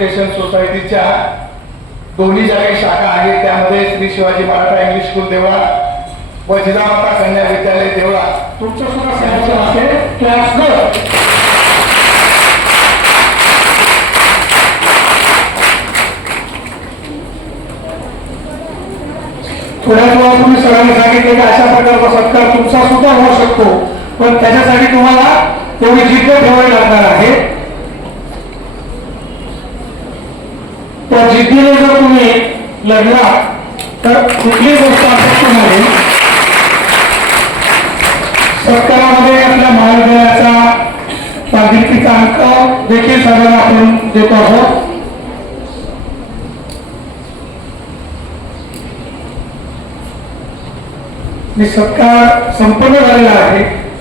Education सोसायटीच्या दोन्ही ज्या काही शाखा आहेत त्यामध्ये श्री शिवाजी मराठा इंग्लिश स्कूल देवळा व जिजामाता कन्या विद्यालय देवळा. तुमचं सुद्धा सॅम्पल असेल क्लास ग थोड्या वेळापूर्वी सरांनी सांगितले की अशा प्रकारचा सत्कार तुमचा सुद्धा होऊ शकतो. पण त्याच्यासाठी तुम्हाला तेवढी जिद्द ठेवावी लागणार आहे. त्या जिद्दीने जर तुम्ही लढला तर कुठली गोष्ट अशक्य नाही? सत्कारामध्ये आपल्या महाविद्यालयाचा बांधिलकीचा अंक देखील सर्वांना आपण देतो आहोत. सत्कार संपन्न झालेला आहे.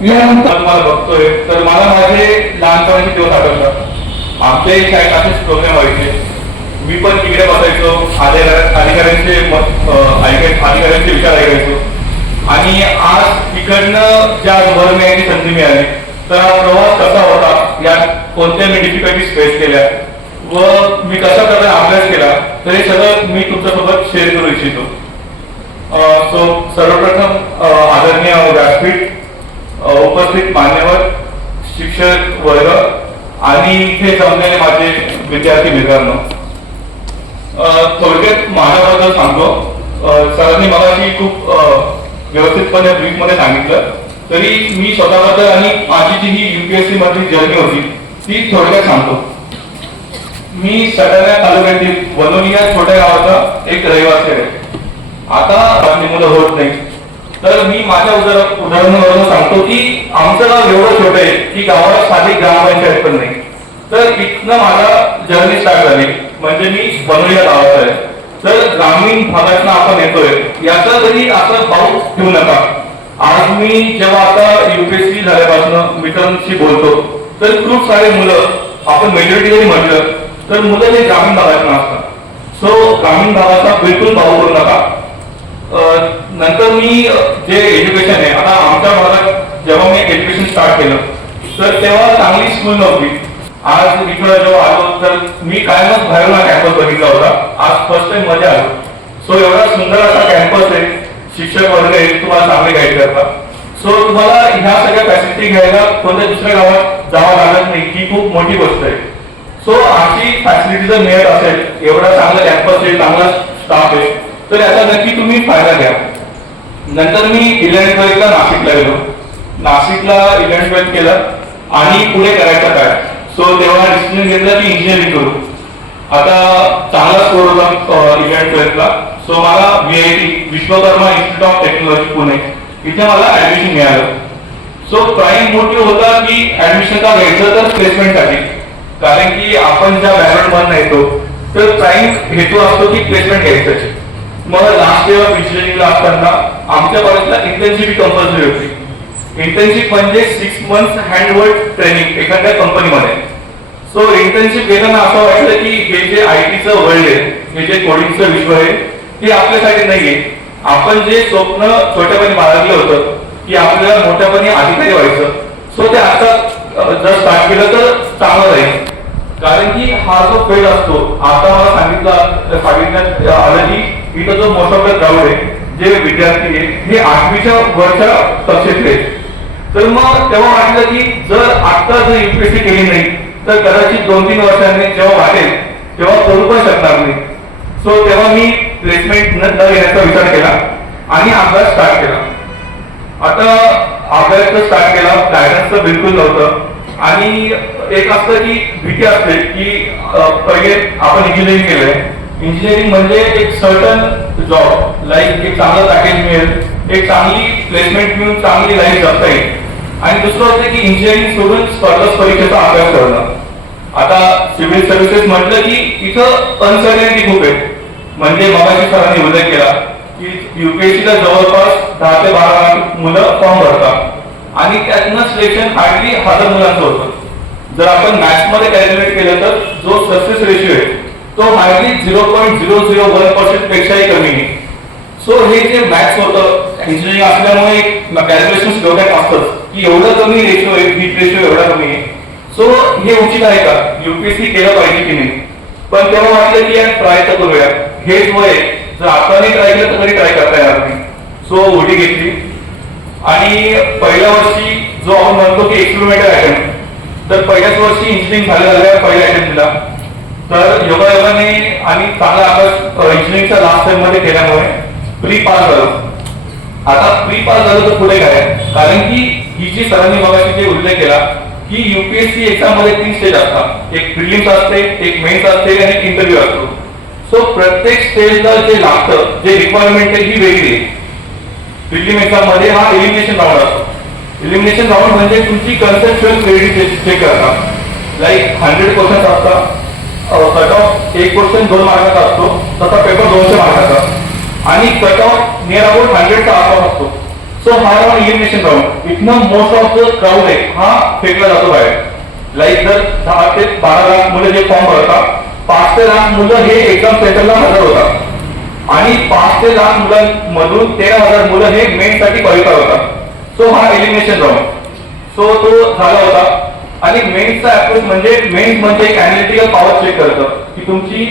यानंतर मला बघतोय तर मला माझे लहानपणाचे दिवस आठवतात आमच्याही शाळेत असेच प्रोग्राम व्हायचे. मी पण तिकडे बसायचो अधिकाऱ्यांचे मत अधिकाऱ्यांचे विचार ऐकायचो. आणि आज इकडनं ज्या वर संधी मिळाली. तर हा प्रवास कसा होता? यात कोणत्या मी डिफिकल्टीज फेस केल्या? व मी कशा प्रकारे अभ्यास केला? तर हे सगळं मी तुमच्यासोबत शेअर करू इच्छितो. सो सर्वप्रथम आदरणीय व्यासपीठ उपस्थित मान्यवर शिक्षक वर्ग आणि इथे जमलेले माझे विद्यार्थी मित्रांनो. थोडक्यात माझ्याबद्दल सांगतो. सरांनी मला मगाशी खूप व्यवस्थितपणे ब्रीफमध्ये सांगितलं. तरी मी स्वतःबद्दल आणि माझी जी ही युपीएससी मधली जर्नी होती ती थोडक्यात सांगतो. मी सटाणा तालुक्यातील वनोली या छोट्या गावाचा एक रहिवासी आहे. आता आपली मुलं होत नाही. तर मी माझ्या उदाहरण उदाहरणावरून सांगतो की आमचं गाव एवढं छोटं आहे की गावाला साधी ग्रामपंचायत पण नाही. तर इथनं माझा जर्नी स्टार्ट झाली. म्हणजे मी बनवल्या गावात आहे. तर ग्रामीण भागातनं आपण येतोय. याचा जरी असं भाऊ ठेवू नका. आज मी जेव्हा आता युपीएससी झाल्यापासून मित्रांशी बोलतो तर खूप सारे मुलं आपण मेजॉरिटी जरी म्हटलं तर मुलं हे ग्रामीण भागातनं असतात. सो ग्रामीण भागाचा बिलकुल भाव करू नका. नंतर मी जे एज्युकेशन आहे आता आमच्या भागात जेव्हा मी एज्युकेशन स्टार्ट केलं तर तेव्हा चांगली स्कूल नव्हती. आज इकडं जेव्हा आलो तर मी कायमच बाहेरून कॅम्पस बघितला होता. आज फर्स्ट टाइम मजा आलो. सो एवढा सुंदर असा कॅम्पस आहे. शिक्षक वर्ग आहे तुम्हाला चांगले गाईड करतात. सो तुम्हाला ह्या सगळ्या फॅसिलिटी घ्यायला कोणत्या दुसऱ्या गावात जावं लागत नाही ही खूप मोठी गोष्ट आहे. सो अशी फॅसिलिटी जर मिळत असेल एवढा चांगला कॅम्पस आहे चांगला स्टाफ आहे तर याचा नक्की तुम्ही फायदा घ्या. नंतर मी इलेव्हन ट्वेल्थला नाशिकला गेलो. नाशिकला इलेव्हन ट्वेल्थ केलं आणि पुढे करायचं काय तो तेव्हा डिसिजन घेतला की इंजिनिअरिंग करू. आता चांगला स्कोर होता इलेव्हन ट्वेल्थला सो मला V I T Vishwakarma institute of technology Pune. इथे मला ऍडमिशन मिळालं. सो प्राईम मोटिव्ह होता की ऍडमिशन का घ्यायचं तर प्लेसमेंटसाठी कारण की आपण ज्या बॅकग्राऊंड येतो तर प्राईम हेतू असतो की प्लेसमेंट घ्यायचं. मग लास्ट इयर इंजिनिअरिंगला असताना आमच्या कॉलेजला इंटर्नशिप कंपल्सरी होती. इंटर्नशिप म्हणजे सिक्स मंथ हँडवर्ड ट्रेनिंग एखाद्या कंपनीमध्ये सो इंटर्नशिप घेताना असं वाटलं की हे जे आय टीचं वर्ल्ड आहे हे जे कोडिंगचं विश्व आहे ते आपल्यासाठी नाहीये आपण जे स्वप्न छोट्यापणी बाळगलं होतं की आपल्याला मोठ्यापणी अधिकारी व्हायचं सो ते आता जर स्टार्ट केलं तर चांगलं राहील कारण की हा जो फेड असतो आता मला सांगितलं सांगितण्यात आलं की इथं जो मोठा ग्राउंड आहे जे विद्यार्थी आहेत हे आठवीच्या वरच्या कक्षेतले आहेत. तर मग तेव्हा वाटलं की जर आता जर युपीएससी केली नाही तर कदाचित दोन तीन वर्षांनी जेव्हा वाटेल तेव्हा करू पण शकणार नाही. सो तेव्हा मी प्लेसमेंट न घेण्याचा विचार केला आणि अभ्यास स्टार्ट केला. आता अभ्यास तर स्टार्ट केला गायडन्स तर बिलकुल नव्हतं. आणि एक असतं की भीती असते की पहिले आपण इंजिनिअरिंग केलंय. इंजिनिअरिंग म्हणजे एक सर्टन जॉब लाईक एक चांगलं पॅकेज मिळेल एक चांगली प्लेसमेंट मिळून चांगली लाईफ जगता येईल. आणि दुसरं होतं की इंजिनिअरिंग सोडून स्पर्धा परीक्षेचा अभ्यास करणं. आता सिव्हिल सर्व्हिसेस म्हटलं की इथं अनसर्टनिटी खूप आहे. म्हणजे मगाशी सरांनी उल्लेख केला की युपीएससीला जवळपास दहा ते बारा लाख मुलं फॉर्म भरतात. आणि त्यातनं सिलेक्शन हार्डली हजार मुलांचं होतं. जर आपण मॅथ्समध्ये कॅल्क्युलेट केलं तर जो सक्सेस रेशिओ आहे तो hardly zero point zero zero one percent पेक्षाही कमी आहे सो हे जे मॅथ्स होतं इंजिनिअरिंग असल्यामुळे कॅल्क्युलेशन डोक्यात असतंच की एवढं कमी रेशियो आहे हीट रेशियो एवढा कमी आहे. सो हे उचित आहे का? युपीएससी केलं पाहिजे की नाही? पण तेव्हा वाटलं की यार ट्राय तर करूया. हेच वय जर आता नाही ट्राय केलं तर कधी ट्राय करता येणार नाही. सो ओटी घेतली. आणि पहिल्या वर्षी जो आपण म्हणतो की एक्सपेरिमेंटल अटेम्प्ट तर पहिल्याच वर्षी इंजिनिअरिंग झाल्या झाल्या पहिल्या आयटम दिला. तर योगायोगाने आणि चांगला अभ्यास इंजिनिअरिंगच्या लास्ट टाइममध्ये केल्यामुळे प्री पास झालो. आता प्री पास झालं तर पुढे काय कारण की ही जी सरांनी मगाशी जे उल्लेख केला की युपीएससी एक्झाममध्ये तीन स्टेज असतात. एक प्रिलिम्स असते एक मेन्स असते आणि एक इंटरव्ह्यू असतो. सो प्रत्येक स्टेजला जे लागतं जे रिक्वायरमेंट आहे ही वेगळी आहे. प्रिलिम एक्झाममध्ये हा एलिमिनेशन राऊंड असतो. एलिमिनेशन राऊंड म्हणजे तुमची कन्सेप्च्युअल क्रेडिट चेक करतात लाईक हंड्रेड पर्सेंट असतात. कट ऑफ एक पर्सेंट दोन मार्काचा असतो. तसा पेपर दोनशे मार्काचा आणि कट ऑफ नियर अबाउट हंड्रेडचा आसपास असतो. सो हा राऊंड एलिमिनेशन राऊंड इथनं मोस्ट ऑफ द क्राऊड आहे हा फेकला जातो बाहेर लाईक जर दहा ते बारा लाख मुलं जे फॉर्म भरतात पाच ते लाख मुलं हे एक्झाम सेंटरला हजर होतात आणि पाच ते लाख मुलांमधून तेरा हजार मुलं हे मेन साठी क्वालिफाय होतात सो हा एलिमिनेशन राऊंड सो तो झाला होता। आणि मेन्सचा अप्रोच म्हणजे मेन्स म्हणजे एक अनालिटिकल पॉवर चेक करतं की तुमची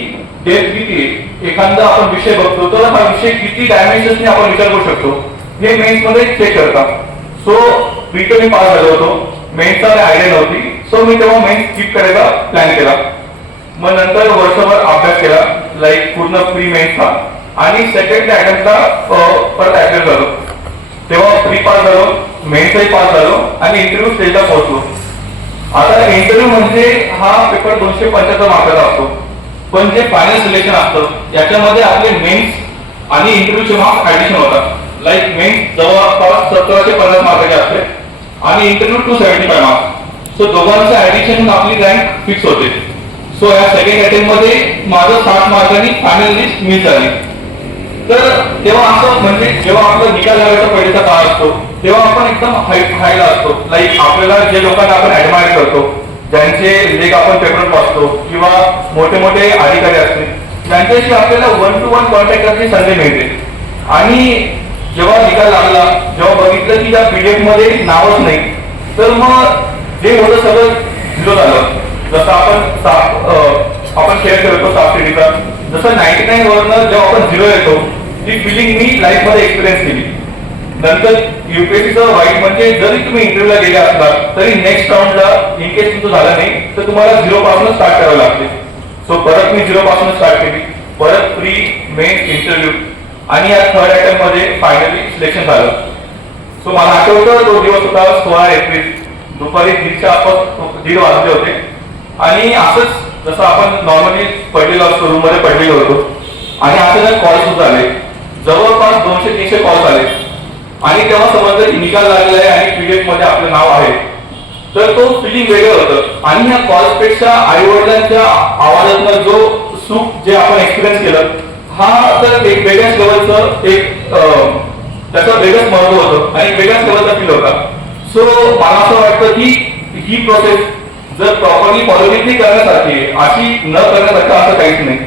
डेप्थ किती आहे? एखादा आपण विषय बघतो तर हा विषय किती डायमेन्शन्सने आपण विचार करू शकतो? हे मेन्समध्ये चेक करतात सो प्रीटो मी पास झालो होतो. मेन्सचा आयडिया नव्हती. सो मी तेव्हा मेन्स स्किप करायचा प्लॅन केला. मग नंतर वर्षभर अभ्यास केला. लाईक पूर्ण प्री मेन्सचा आणि सेकंड अटेम्प्टला परत ऍडमिट झालो. तेव्हा प्री पास झालो. मेन्सही पास झालो. आणि इंटरव्ह्यू स्टेजला पोहोचलो. आता इंटरव्ह्यू म्हणजे हा पेपर दोनशे पंच्याहत्तर मार्काचा असतो. पण जे फायनल सिलेक्शन असतं याच्यामध्ये आपले मेन्स आणि इंटरव्ह्यूचे मार्क्स ऍडिशन होतात. लाईक मेन जवळपास सतराशे पन्नास मार्काचे असते. आणि interview two seventy five marks so दोघांचं ऍडिशन आपली रँक फिक्स होते. सो या सेकंड अटेम्प्टमध्ये माझं साठ मार्कांनी फायनल लिस्ट मिस झाली. तर तेव्हा असं म्हणजे जेव्हा आपला निकाल लागायचा पहिलेचा काळ असतो तेव्हा आपण एकदम हाय हायला असतो. लाईक आपल्याला जे लोकांना आपण ऍडमायर करतो ज्यांचे लेख आपण पेपर वाचतो किंवा मोठे मोठे अधिकारी असतील त्यांच्याशी आपल्याला वन टू वन कॉन्टॅक्ट करण्याची संधी मिळते. आणि जेव्हा निकाल लागला जेव्हा बघितलं की त्या पीडीएफमध्ये नावच नाही तर मग जे होतं सगळं झिरो झालं. जसं आपण साफ आपण शेअर करतो साफ सिटीचा जसं नाईन्टी नाईन वरनं जेव्हा आपण झिरो येतो ती फिलिंग मी लाईफमध्ये एक्सपिरियन्स केली. नंतर युपीएससीचं वाईट म्हणजे जरी तुम्ही इंटरव्ह्यूला गेले असला तरी नेक्स्ट राऊंडला इन केस तुमचं झालं नाही तर तुम्हाला झिरो पासून स्टार्ट करावं लागते. सो परत मी झिरो पासून स्टार्ट केली. परत प्री मेन इंटरव्ह्यू आणि या थर्ड अटेम्प्टमध्ये फायनली सिलेक्शन झालं. सो मला आठवतं तो दिवस होता सोळा एप्रिल. दुपारी दीडच्या आपण दीड वाजले होते. आणि असंच जसं आपण नॉर्मली पडलेलो असतो रूममध्ये पडलेलो होतो. आणि अचानक कॉल सुद्धा आले जवळपास दोनशे तीनशे कॉल आले आणि तेव्हा समजलं की निकाल लागलेला आहे आणि पीडीएफमध्ये आपलं नाव आहे. तर तो फिलिंग वेगळं होतं. आणि या कॉल्सपेक्षा आई वडिलांच्या आवाजातनं जो सुख जे आपण एक्सपिरियन्स केलं हा तर एक वेगळ्याच लेवलचं एक अं, त्याचं वेगळंच महत्त्व होतं आणि वेगळ्याच लेवलचा फील होता. सो मला असं वाटतं की ही प्रोसेस जर प्रॉपरली पॉझिटिव्हली करण्यासारखी अशी न करण्यासारखं असं काहीच नाही.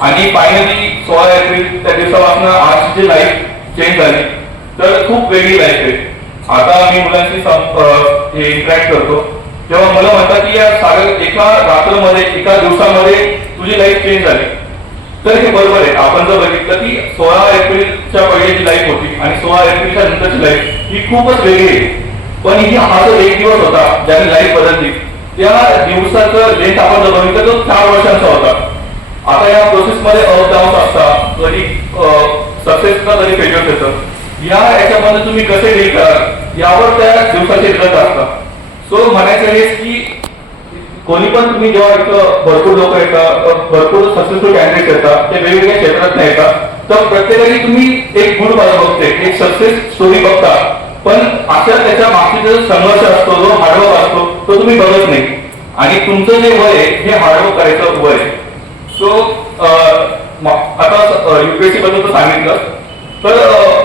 आणि फायनली सोळा एप्रिल त्या दिवसापासून आजची जी लाईफ चेंज झाली. तर खूप वेगळी लाईफ आहे. आता मी मुलांशी हे इंटरॅक्ट करतो. तेव्हा मला म्हणतात की या सागर एका रात्रमध्ये एका दिवसामध्ये तुझी लाईफ चेंज झाली. तर हे बरोबर आहे. आपण जर बघितलं की सोळा एप्रिलच्या पहिल्याची लाईफ होती आणि सोळा एप्रिलच्या नंतरची लाईफ ही खूपच वेगळी आहे. पण ही हा जो एक दिवस होता ज्याने लाईफ बदलली त्या दिवसाचं लेंथ आपण जर बघितलं तो चार वर्षांचा होता. आता या प्रोसेस मध्ये अप असतात कधी सक्सेसचा कधी फेल्युअर येतं या याच्यामध्ये तुम्ही कसे डील कराल? यावर त्या दिवसाचे रिझल्ट असतात. सो म्हणायचं हेच की कोणी पण तुम्ही जेव्हा एक भरपूर लोक येतात भरपूर सक्सेसफुल कॅन्डिडेट येतात ते वेगवेगळ्या क्षेत्रात येतात तर प्रत्येकाने तुम्ही एक गुण बाजू बघते एक सक्सेस स्टोरी बघता. पण अशा त्याच्या मागचा जो संघर्ष असतो जो हार्डवर्क असतो तो तुम्ही बघत नाही. आणि तुमचं जे वय आहे हे हार्डवर्क करायचं वय आहे. सो आता युपीएससी बद्दल सांगितलं. तर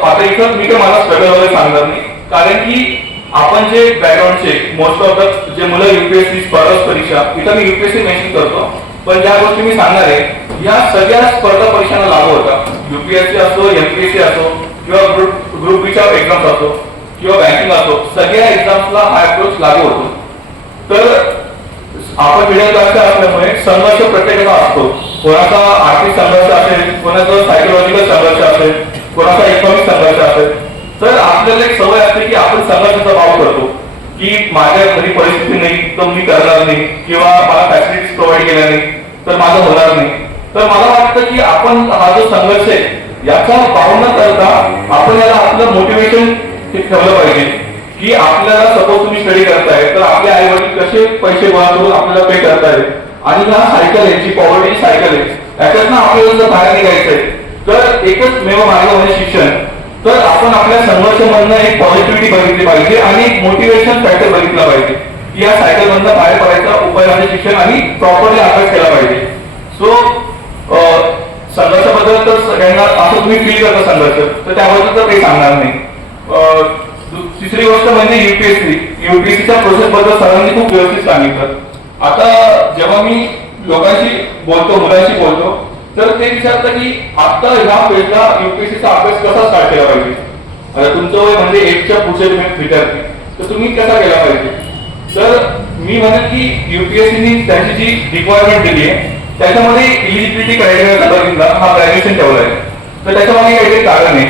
आता इथं मी तर मला स्ट्रगल वगैरे सांगणार नाही. कारण की आपण जे बॅकग्राऊंडचे मोस्ट ऑफ द जे मुलं युपीएससी स्पर्धा परीक्षा इथं मी युपीएससी मेन्शन करतो. पण ज्या गोष्टी मी सांगणार आहे या सगळ्या स्पर्धा परीक्षांना लागू होतात. युपीएससी असो एमपीएससी असो किंवा ग्रुप ग्रुप बीच्या एक्झाम्स असो किंवा बँकिंग असो सगळ्या एक्झाम्सला हा अप्रोच लागू होतो. तर आपण मिडल क्लासच्या असल्यामुळे संघर्ष प्रत्येकाचा असतो. कोणाचा आर्थिक संघर्ष असेल कोणाचा सायकोलॉजिकल संघर्ष असेल कोणाचा इकॉनॉमिक संघर्ष असेल तर आपल्याला एक सवय असते की आपण संघर्षाचा भाव करतो. की माझ्या घरी परिस्थिती नाही तर मी करणार नाही किंवा मला फॅसिलिटीज प्रोव्हाइड केल्या नाही तर माझं होणार नाही. तर मला वाटतं की आपण हा जो संघर्ष आहे याचा भाव न करता आपण याला आपलं मोटिवेशन ठेवलं पाहिजे. की आपल्याला सपोज तुम्ही स्टडी करताय तर आपले आई वडील कसे पैसे गोळा करून आपल्याला पे करताय आणि ह्या सायकल आहे जी पॉवर्टी सायकल आहे. त्याच्यातनं आपल्याला जर बाहेर निघायचंय तर एकच मेव मार्ग म्हणजे शिक्षण. तर आपण आपल्या संघर्षमधनं एक पॉझिटिव्हिटी बघितली पाहिजे आणि एक मोटिवेशन फॅक्टर बघितला पाहिजे. की या सायकल मधनं बाहेर पडायचा उपाय आणि शिक्षण आणि प्रॉपरली अभ्यास केला पाहिजे. सो संघर्षाबद्दल तर सगळ्यांना असं तुम्ही फील करता संघर्ष तर त्याबद्दल तर काही सांगणार नाही. अं, तिसरी गोष्ट म्हणजे युपीएससी युपीएससीच्या प्रोसेस बद्दल सरांनी खूप व्यवस्थित सांगितलं. आता जेव्हा मी लोकांशी बोलतो मुलांशी बोलतो तर ते विचारतात की आता ह्या फेजला युपीएससीचा अभ्यास कसा स्टार्ट केला पाहिजे आता तुमचं वय म्हणजे एकच्या पुढचे तुम्ही विद्यार्थी. तर तुम्ही कसा केला पाहिजे? तर मी म्हणेन की युपीएससीनी त्यांची जी रिक्वायरमेंट दिली आहे त्याच्यामध्ये इलिजिबिलिटी क्रायटेरिया हा ग्रॅज्युएशन ठेवला आहे. तर त्याच्यामध्ये काहीतरी कारण आहे.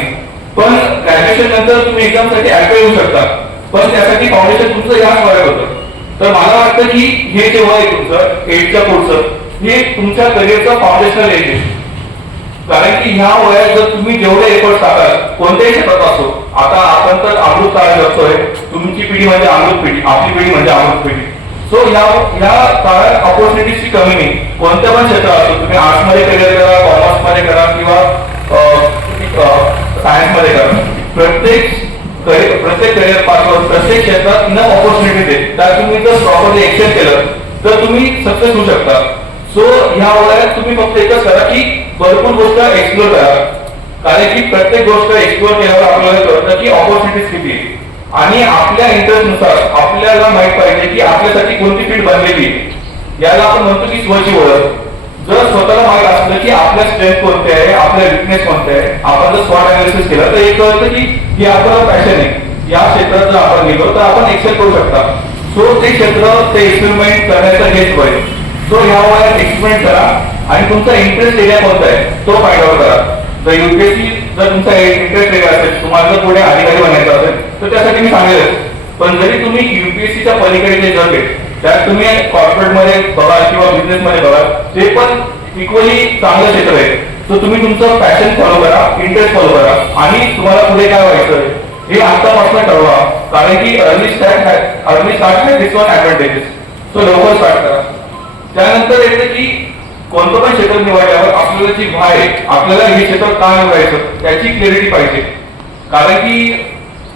पण ग्रॅज्युएशन नंतर तुम्ही एक्झामसाठी ऍप्लाय होऊ शकता. पण त्यासाठी फाउंडेशन तुमचं याच वाढत होतं. तर मला वाटतं की हे जे वय आहे तुमचं एटच्या पुढचं हे तुमच्या करिअरचं फाउंडेशनल एज आहे कारण की ह्या वयात जर तुम्ही जेवढे एफर्ट टाकाल कोणत्याही क्षेत्रात असो आता आपण तर अमृत काळ जगतोय तुमची पिढी म्हणजे अमृत पिढी आपली पिढी म्हणजे अमृत पिढी. सो ह्या ह्या काळात ऑपॉर्च्युनिटीची कमी नाही. कोणत्या पण क्षेत्रात असो तुम्ही आर्ट्समध्ये करिअर करा कॉमर्समध्ये करा किंवा सायन्समध्ये करा. प्रत्येक career- प्रत्येक करिअर पासवर प्रत्येक क्षेत्रात न ऑपॉर्च्युनिटी देत. त्यात तुम्ही जर प्रॉपरली एक्सेप्ट केलं तर तुम्ही सक्सेस होऊ शकता. सो ह्या वयात तुम्ही फक्त एकच करा की भरपूर गोष्ट एक्सप्लोर करा. कारण की प्रत्येक गोष्ट एक्सप्लोर केल्यावर आपल्याला कळतं की ऑपॉर्च्युनिटीज किती आणि आपल्या इंटरेस्टनुसार आपल्याला माहीत पाहिजे की आपल्यासाठी कोणती फील्ड बनलेली याला आपण म्हणतो की स्वची ओळख. जर स्वतःला माहीत असलं की आपल्या स्ट्रेंथ कोणते आहे आपल्या विकनेस कोणते आहे आपण जर स्वॉट अनालिसिस केलं तर एक कळतं की ही आपलं पॅशन आहे. या क्षेत्रात जर आपण गेलो तर आपण एक्सेल करू शकता. सो ते क्षेत्र ते एक्सपेरिमेंट करण्याचा हेच वय तो ह्या एक्सप्लेन एक्सपेरिमेंट करा आणि तुमचा इंटरेस्ट एरिया कोणता आहे तो फाइंड आउट करा. जर युपीएससी जर तुमचा इंटरेस्ट एरिया असेल तुम्हाला जर पुढे अधिकारी बनायचं असेल तर त्यासाठी मी सांगेल. पण जरी तुम्ही युपीएससीच्या पलीकडे जे जग आहे त्यात तुम्ही कॉर्पोरेटमध्ये बघा किंवा बिझनेस मध्ये बघा ते पण इक्वली चांगलं क्षेत्र आहे. तर तुम्ही तुमचं पॅशन फॉलो करा इंटरेस्ट फॉलो करा. आणि तुम्हाला पुढे काय व्हायचं आहे हे आतापासून ठरवा. कारण की अर्ली स्टार्ट अर्ली स्टार्ट आहे दिस वन ऍडव्हान्टेजेस सो लवकर स्टार्ट करा. त्यानंतर येते की कोणतं पण क्षेत्र निवडल्यावर आपल्याला जी व्हाय आहे, आपल्याला हे क्षेत्र का निवडायचं त्याची क्लिअरिटी पाहिजे. कारण की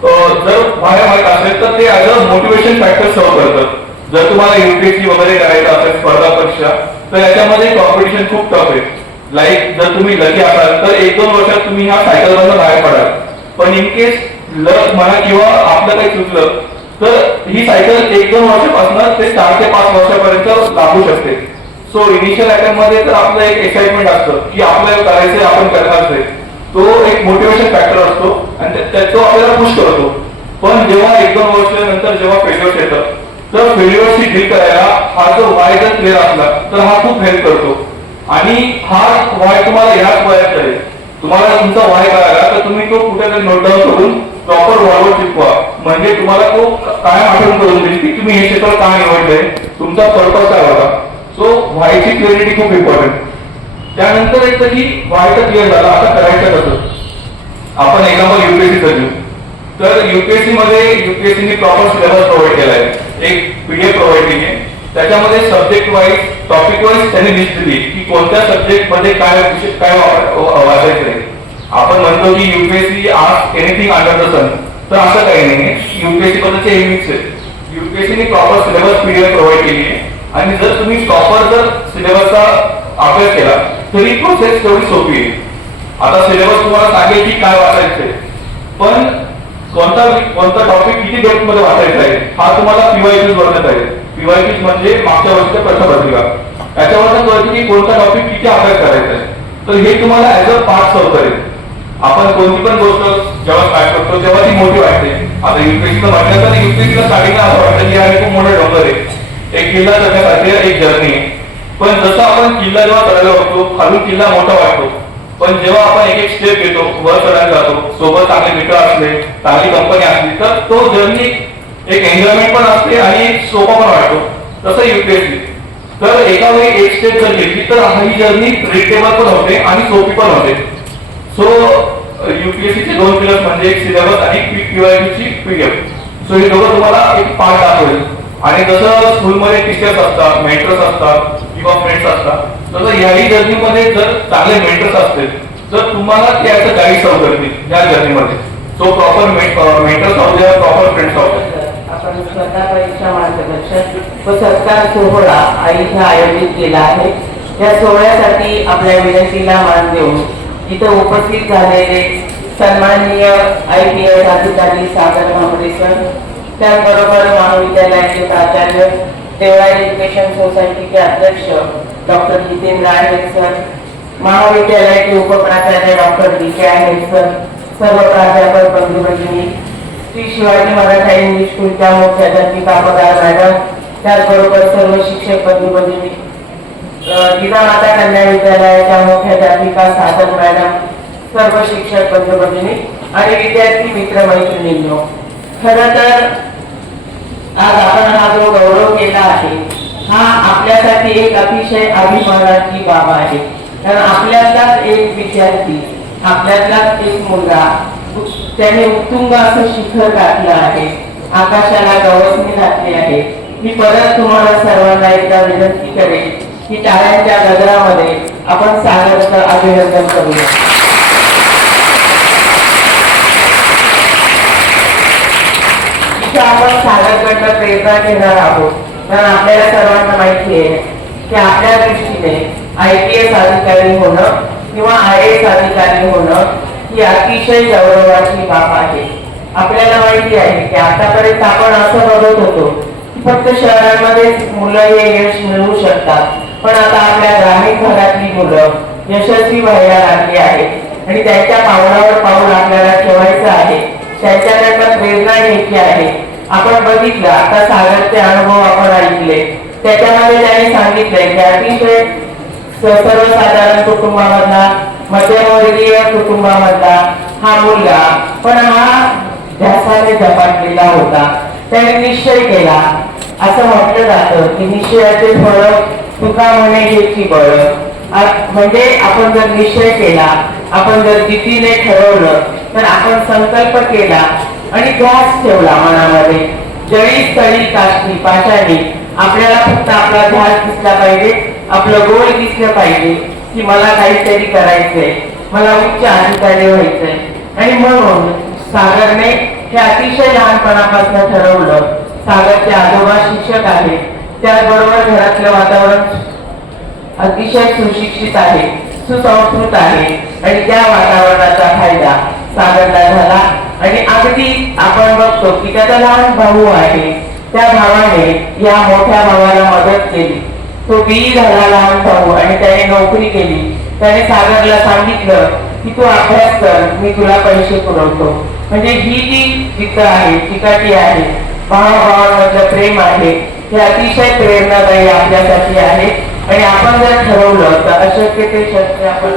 जर व्हाय माहीत असेल तर ते ॲज अ मोटिवेशन फॅक्टर सर्व करतात जर तुम्हाला युपीएससी वगैरे करायचं असेल स्पर्धा परीक्षा तर याच्यामध्ये कॉम्पिटिशन खूप टफ आहे. लाईक जर तुम्ही लकी असाल तर एक दोन वर्षात तुम्ही ह्या सायकल बाहेर पडाल. पण इन केस लक म्हणा किंवा आपलं काही चुकलं तर ही सायकल एक दोन वर्षापासून ते चार ते पाच वर्षापर्यंत लागू शकते. सो इनिशियल अटेम्प्टमध्ये तर आपलं एक एक्साइटमेंट असतं की आपल्याला करायचंय आपण करणारच तो एक मोटिवेशन फॅक्टर असतो आणि त्याचा आपल्याला पुश करतो. पण जेव्हा एक दोन वर्ष नंतर जेव्हा फेल्युअर्स येतं तर फेल्युअरशी डील करायला हा जो वाय जर क्लिअर असला तर हा खूप हेल्प करतो. आणि हा वाय तुम्हाला ह्याच वयात कळेल तुम्हाला तुमचा वाय कळाला तर तुम्ही तो कुठेतरी नोट डाऊन करून प्रॉपर वॉलवर शिकवा. म्हणजे तुम्हाला तो काय आठवण करून देईल की तुम्ही हे क्षेत्र का निवडलंय. तुमचा पर्पज काय होता. सो व्हायची क्लिअरिटी खूप इम्पॉर्टंट त्यानंतर एक की व्हायचं क्लिअर झाला. आता करायचं कसं? आपण एक्झाम्पल युपीएससीचं घेऊ. तर युपीएससी मध्ये युपीएससीने प्रॉपर सिलेबस प्रोव्हाइड केलाय. एक पीडीएफ प्रोव्हाइड केली आहे. त्याच्यामध्ये सब्जेक्ट वाईज टॉपिक वाईज त्यांनी लिस्ट दिली की कोणत्या सब्जेक्टमध्ये काय विषय काय वाचायचं आहे आपण म्हणतो की युपीएससी आज एनिथिंग अंडर द सन तर असं काही नाही. युपीएससी बद्दलचे हे आहेत आहे. युपीएससीने प्रॉपर सिलेबस पीडीएफ प्रोव्हाइड केली आहे. आणि जर तुम्ही प्रॉपर जर सिलेबसचा अभ्यास केला तरी प्रोसेस तेवढी सोपी आहे. आता सिलेबस तुम्हाला सांगेल की काय वाचायचंय. पण कोणता कोणता टॉपिक किती डेप्थमध्ये वाचायचा आहे हा तुम्हाला पीवायक्यूज वरनं आहे. पीवायक्यूज म्हणजे मागच्या वर्षीच्या प्रश्नपत्रिका. त्याच्यावर कळतं की कोणता टॉपिक किती अभ्यास करायचा आहे. तर हे तुम्हाला ऍज अ पार्ट सर्व करेल आपण कोणती पण गोष्ट जेव्हा काय करतो तेव्हा ती मोठी वाटते. आता युपीएससीचं म्हटलं तर युपीएससीला स्टार्टिंगला असं वाटतं की आम्ही खूप मोठं डोंगर आहे. एक किल्ला करण्यासाठी एक जर्नी आहे. पण जसं आपण किल्ला जेव्हा चढायला बघतो खालून किल्ला मोठा वाटतो. पण जेव्हा आपण एक एक स्टेप घेतो वर चढायला जातो सोबत चांगले मित्र असले चांगली कंपनी असली तर तो जर्नी एक एन्जॉयमेंट पण असते आणि एक सोपा पण वाटतो. तसं युपीएससी. तर एका वेळी एक स्टेप जर घेतली तर ही जर्नी रिटेबल पण होते आणि सोपी पण होते. सो युपीएससीचे दोन पिलर्स म्हणजे एक सिलेबस आणि पीवायची पीडीएफ सो हे दोघं तुम्हाला एक पार्ट दाखवेल. आणि जसं स्कूलमध्ये टीचर्स असतात मेंटर्स असतात किंवा फ्रेंड्स असतात तसं याही जर्नीमध्ये जर चांगले मेंटर्स असतील तर तुम्हाला ते असं गाईड सर्व करतील या जर्नीमध्ये सो प्रॉपर मेंटर्स आहोत द्या प्रॉपर फ्रेंड्स आहोत आपण स्पर्धा परीक्षा मार्गदर्शन व सत्कार सोहळा आयोजित केला आहे. या सोहळ्यासाठी आपल्या विनंतीला मान देऊन इथं उपस्थित झालेले सन्माननीय आय पी एस अधिकारी सागर महाबळेश्वर त्याचबरोबर महाविद्यालयाचे प्राचार्य देवळा एज्युकेशन सोसायटीचे अध्यक्ष डॉक्टर जितेंद्र आहेर सर महाविद्यालयाचे उपप्राचार्य doctor D K Aher sir सर्व प्राध्यापक बंधू भगिनी श्री शिवाजी मराठा इंग्लिश स्कूलच्या मुख्याध्यापिका पगार मॅडम त्याचबरोबर सर्व शिक्षक बंधू भगिनी जिजामाता कन्या विद्यालय सर्व शिक्षक बंधू भगिनी आणि विद्यार्थी मित्र मैत्रिणींनो खर तर आज आपण हा जो गौरव केला आहे हा आपल्यासाठी एक अतिशय अभिमानाची बाब आहे. कारण आपल्यातलाच एक विद्यार्थी आपल्यातलाच एक मुलगा त्याने उत्तुंग असं शिखर गाठलं आहे आकाशाला गवसणी घातली आहे. मी परत तुम्हाला सर्वांना एकदा विनंती करेन की टाळ्यांच्या गजरामध्ये आपण सागरचं अभिनंदन करूया. इथं आपण सागरकडनं प्रेरणा घेणार आहोत. कारण आपल्याला सर्वांना माहिती आहे की आपल्या दृष्टीने आय पी एस अधिकारी होणं किंवा आय एस अधिकारी होणं ही अतिशय गौरवाची बाब आहे. आपल्याला माहिती आहे की आतापर्यंत आपण असं बघत होतो की फक्त शहरांमध्ये मुलं हे यश मिळवू शकतात. पण आता आपल्या ग्रामीण भागातली मुलं यशस्वी व्हायला लागली आहेत. आणि त्यांच्या पावलावर पाऊल आपल्याला ठेवायचं आहे. त्यांच्याकडनं प्रेरणा घ्यायची आहे. आपण बघितलं आता सागरचे अनुभव आपण ऐकले. त्याच्यामध्ये त्यांनी सांगितलंय की अतिशय सर्वसाधारण कुटुंबामधला मध्यमवर्गीय कुटुंबामधला हा मुलगा पण हा ध्यासाने झपाटलेला होता. त्याने निश्चय केला. असं म्हटलं जातं की निश्चयाचे फळ तुका म्हणे घ्यायची बळ. म्हणजे आपण जर निश्चय केला आपण जर जितीने ठरवलं तर आपण संकल्प केला आणि ध्यास ठेवला मनामध्ये. जळी स्थळी काष्टी पाषाणी आपल्याला फक्त आपला ध्यास दिसला पाहिजे आपलं गोल दिसलं पाहिजे की मला काहीतरी करायचंय मला उच्च अधिकारी व्हायचंय. आणि म्हणून सागरने हे अतिशय लहानपणापासून ठरवलं सागरचे आजोबा शिक्षक आहेत त्याचबरोबर घरातलं वातावरण अतिशय सुशिक्षित आहे सुसंस्कृत आहे आणि त्या वातावरणाचा फायदा सागरला झाला. आणि अगदी आपण बघतो की त्याचा लहान भाऊ आहे. त्या भावाने या मोठ्या भावाला मदत केली. तो बी झाला लहान भाऊ आणि त्याने नोकरी केली. त्याने सागरला सांगितलं की तू अभ्यास कर मी तुला पैसे पुरवतो. म्हणजे ही जी चित्र आहे चिकाटी आहे भावाभावांमधलं प्रेम आहे हे अतिशय प्रेरणादायी आपल्यासाठी आहे. आणि आपण जर ठरवलं तर अशक्य ते शक्य आपण